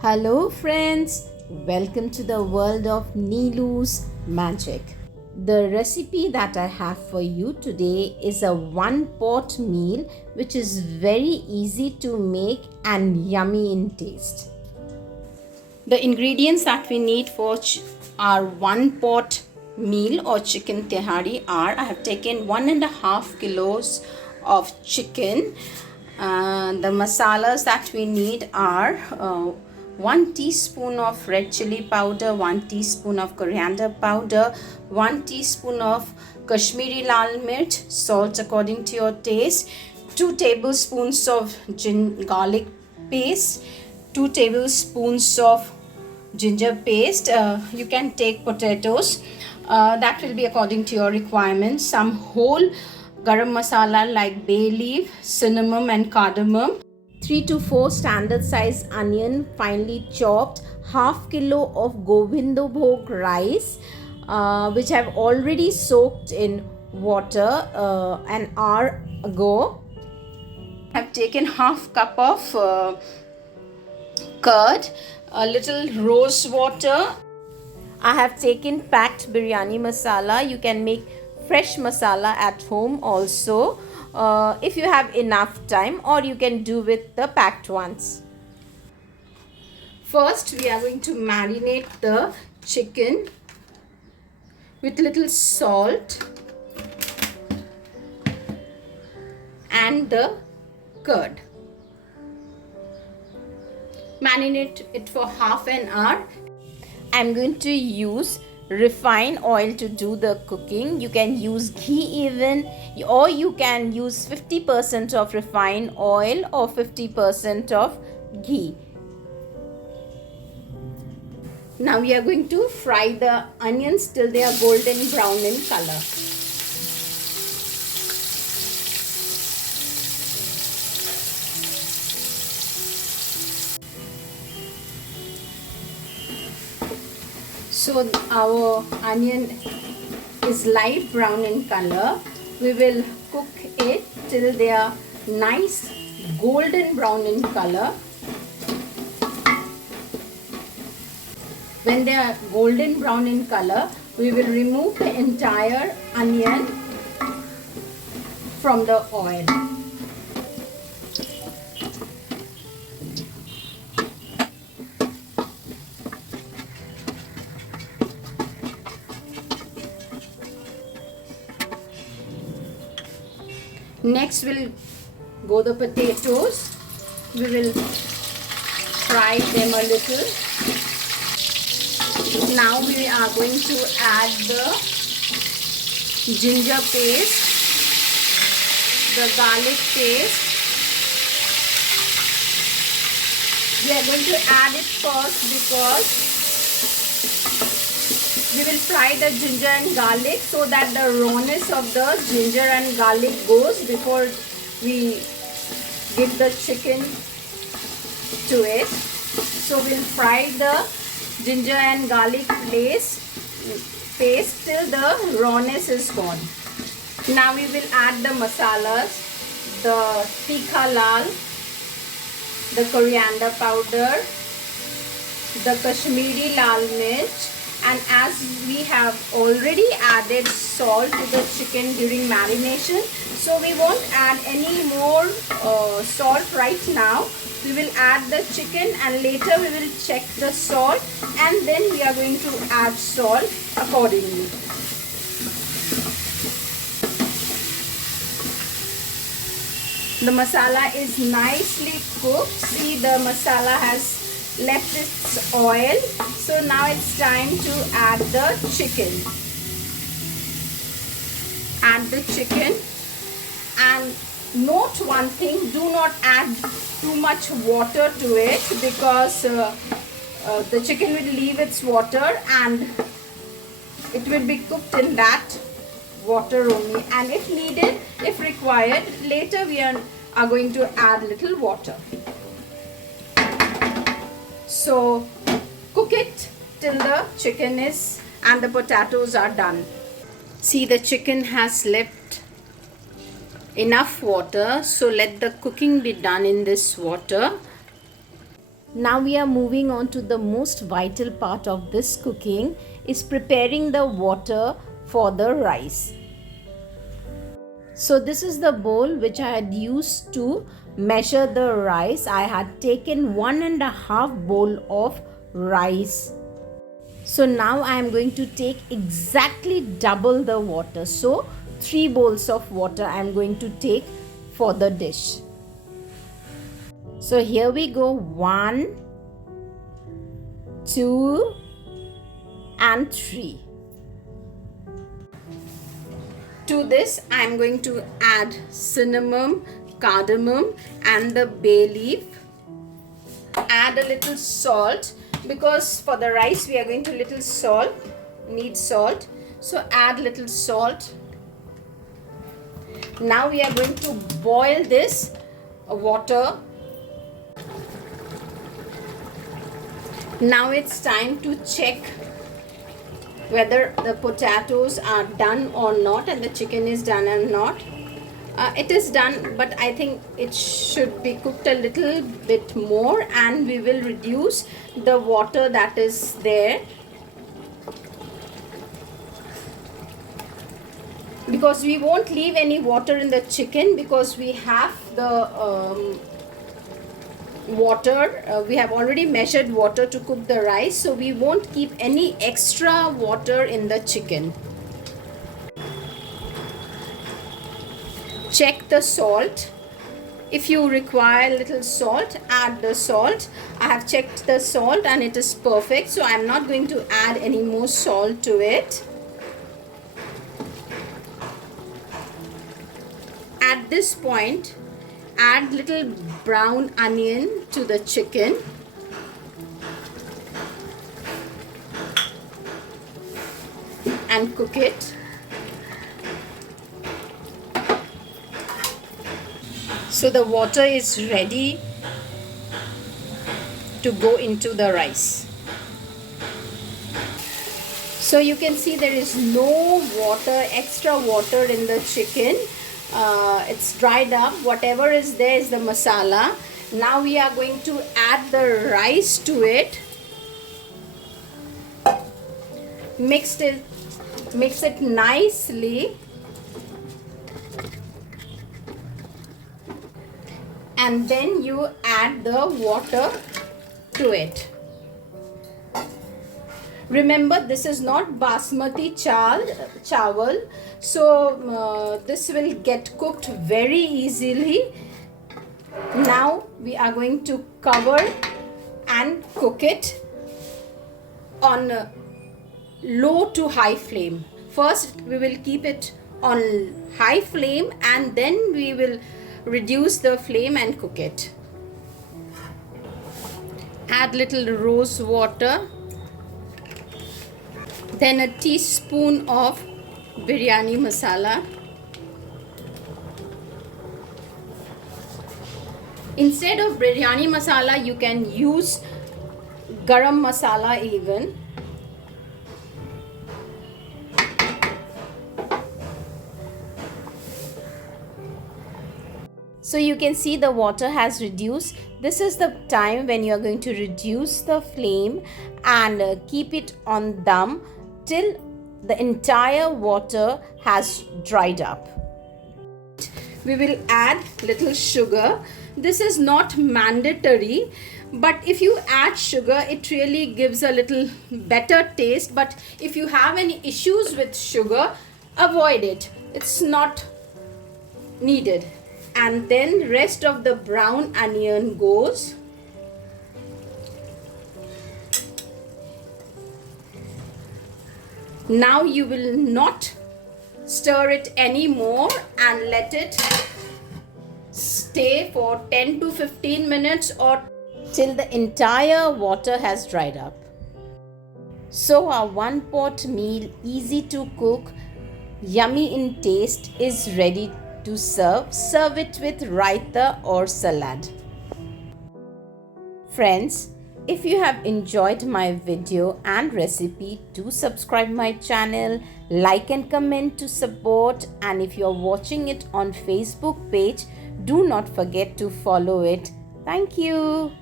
Hello friends, welcome to the world of Nilu's magic. The recipe that I have for you today is a one pot meal which is very easy to make and yummy in taste. The ingredients that we need for our one pot meal or chicken tehari are: I have taken 1.5 kilos of chicken. The masalas that we need are 1 teaspoon of red chili powder, 1 teaspoon of coriander powder, 1 teaspoon of Kashmiri lal mirch, salt according to your taste, 2 tablespoons of garlic paste, 2 tablespoons of ginger paste. You can take potatoes, that will be according to your requirements. Some whole garam masala like bay leaf, cinnamon and cardamom, 3 to 4 standard size onion finely chopped, half kilo of govindo bhog rice, which I've already soaked in water an hour ago. I've taken half cup of curd, a little rose water. I have taken packed biryani masala. You can make fresh masala at home also if you have enough time, or you can do with the packed ones. First, we are going to marinate the chicken with little salt and the curd. Marinate it for half an hour. I'm going to use refined oil to do the cooking. You can use ghee even, or you can use 50% of refined oil or 50% of ghee. Now we are going to fry the onions till they are golden brown in color. So our onion is light brown in color. We will cook it till they are nice golden brown in color. When they are golden brown in color, we will remove the entire onion from the oil. Next will go the potatoes. We will fry them a little. Now we are going to add the ginger paste, the garlic paste. We are going to add it first because we will fry the ginger and garlic so that the rawness of the ginger and garlic goes before we give the chicken to it. So we'll fry the ginger and garlic paste till the rawness is gone. Now we will add the masalas, the tikha lal, the coriander powder, the Kashmiri lal mirch, and as we have already added salt to the chicken during marination, so we won't add any more salt right now. We will add the chicken and later we will check the salt, and then we are going to add salt accordingly. The masala is nicely cooked. See, the masala has left its oil. So now it's time to add the chicken. Add the chicken, and note one thing: do not add too much water to it because the chicken will leave its water and it will be cooked in that water only. And if needed, if required, later we are going to add little water. So cook it till the chicken is and the potatoes are done. See, the chicken has left enough water, so let the cooking be done in this water. Now we are moving on to the most vital part of this cooking, is preparing the water for the rice. So this is the bowl which I had used to measure the rice. I had taken 1.5 bowl of rice. So now I am going to take exactly double the water. So 3 bowls of water I am going to take for the dish. So here we go. 1, 2 and 3. To this I am going to add cinnamon, cardamom and the bay leaf. Add a little salt, because for the rice we are going to need salt. So add little salt. Now we are going to boil this water. Now it's time to check whether the potatoes are done or not and the chicken is done or not. It is done, but I think it should be cooked a little bit more, and we will reduce the water that is there, because we won't leave any water in the chicken, because we have the water, we have already measured water to cook the rice, so we won't keep any extra water in the chicken. Check the salt. If you require little salt, add the salt. I have checked the salt and it is perfect, so I am not going to add any more salt to it. At this point, add little brown onion to the chicken. And cook it. So the water is ready to go into the rice. So you can see there is no water, extra water in the chicken. It's dried up. Whatever is there is the masala. Now we are going to add the rice to it. Mix it nicely. And then you add the water to it. Remember, this is not basmati chawal, so this will get cooked very easily. Now we are going to cover and cook it on low to high flame. First we will keep it on high flame, and then we will reduce the flame and cook it. Add little rose water, then a teaspoon of biryani masala. Instead of biryani masala, you can use garam masala even. So you can see the water has reduced. This is the time when you are going to reduce the flame and keep it on dum till the entire water has dried up. We will add little sugar. This is not mandatory, but if you add sugar, it really gives a little better taste. But if you have any issues with sugar, avoid it. It's not needed. And then rest of the brown onion goes. Now you will not stir it anymore and let it stay for 10 to 15 minutes or till the entire water has dried up. So our one pot meal, easy to cook, yummy in taste, is ready to serve. Serve it with raita or salad. Friends, if you have enjoyed my video and recipe, do subscribe my channel, like and comment to support, and if you are watching it on Facebook page, do not forget to follow it. Thank you.